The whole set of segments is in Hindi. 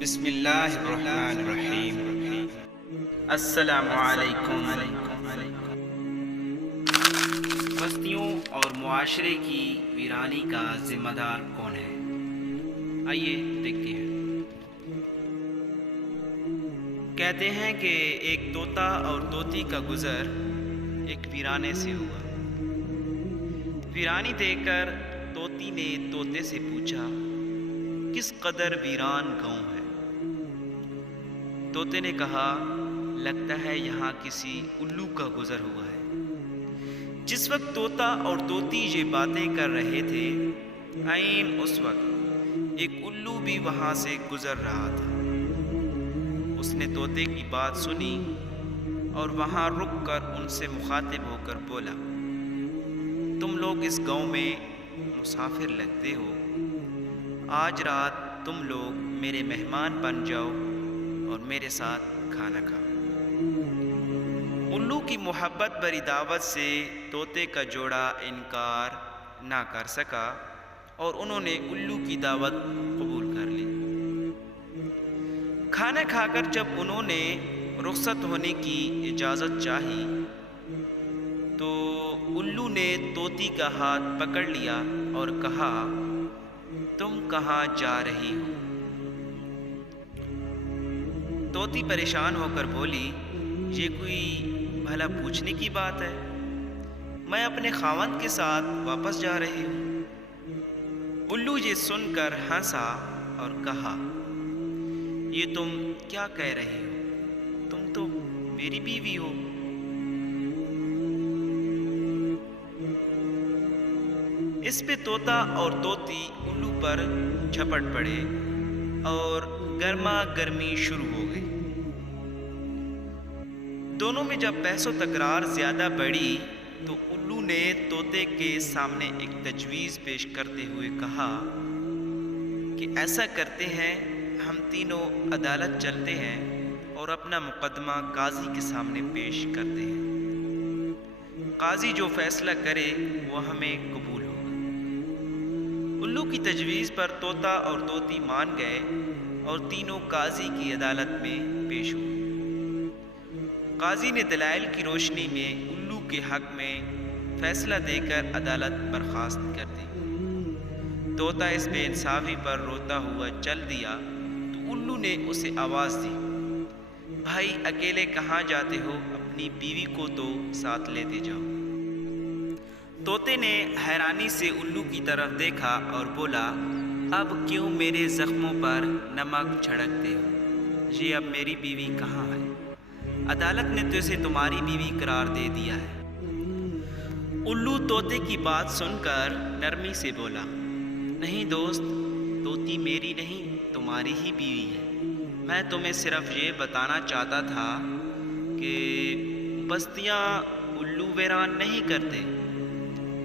बिस्मिल्लाहिर्रहमानिर्रहीम। अस्सलामु अलैकुम। बस्तियों और मुआशरे की वीरानी का जिम्मेदार कौन है? आइए देखते हैं। कहते हैं कि एक तोता और तोती का गुज़र एक वीराने से हुआ। वीरानी देखकर तोती ने तोते से पूछा, किस कदर वीरान गाँव है? तोते ने कहा, लगता है यहाँ किसी उल्लू का गुजर हुआ है। जिस वक्त तोता और तोती ये बातें कर रहे थे, ऐन उस वक्त एक उल्लू भी वहाँ से गुजर रहा था। उसने तोते की बात सुनी और वहाँ रुक कर उनसे मुखातिब होकर बोला, तुम लोग इस गांव में मुसाफिर लगते हो। आज रात तुम लोग मेरे मेहमान बन जाओ और मेरे साथ खाना खाओ। उल्लू की मोहब्बत भरी दावत से तोते का जोड़ा इनकार ना कर सका और उन्होंने उल्लू की दावत कबूल कर ली। खाना खाकर जब उन्होंने रुखसत होने की इजाज़त चाही तो उल्लू ने तोती का हाथ पकड़ लिया और कहा, तुम कहाँ जा रही हो? तोती परेशान होकर बोली, ये कोई भला पूछने की बात है? मैं अपने खावंद के साथ वापस जा रही हूँ। उल्लू ये सुनकर हंसा और कहा, ये तुम क्या कह रही हो? तुम तो मेरी बीवी हो। इस पे तोता और तोती उल्लू पर झपट पड़े और गर्मा गर्मी शुरू हो गई। दोनों में जब बहसो तकरार ज्यादा बढ़ी तो उल्लू ने तोते के सामने एक तजवीज़ पेश करते हुए कहा कि ऐसा करते हैं, हम तीनों अदालत चलते हैं और अपना मुकदमा काजी के सामने पेश करते हैं। काजी जो फैसला करे वो हमें कबूल होगा। उल्लू की तजवीज़ पर तोता और तोती मान गए और तीनों काजी की अदालत में पेश हुए। काजी ने दलाइल की रोशनी में उल्लू के हक में फैसला देकर अदालत बर्खास्त कर दी। तोता इस बेइंसाफी पर रोता हुआ चल दिया तो उल्लू ने उसे आवाज़ दी, भाई अकेले कहाँ जाते हो? अपनी बीवी को तो साथ लेते जाओ। तोते ने हैरानी से उल्लू की तरफ देखा और बोला, अब क्यों मेरे ज़ख्मों पर नमक छिड़कते हो? ये अब मेरी बीवी कहाँ है? अदालत ने तो इसे तुम्हारी बीवी करार दे दिया है। उल्लू तोते की बात सुनकर नरमी से बोला, नहीं दोस्त, तोती मेरी नहीं तुम्हारी ही बीवी है। मैं तुम्हें सिर्फ ये बताना चाहता था कि बस्तियाँ उल्लू वीरान नहीं करते।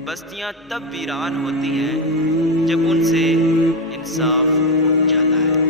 बस्तियाँ तब वीरान होती हैं जब उनसे इंसाफ उठ जाता है।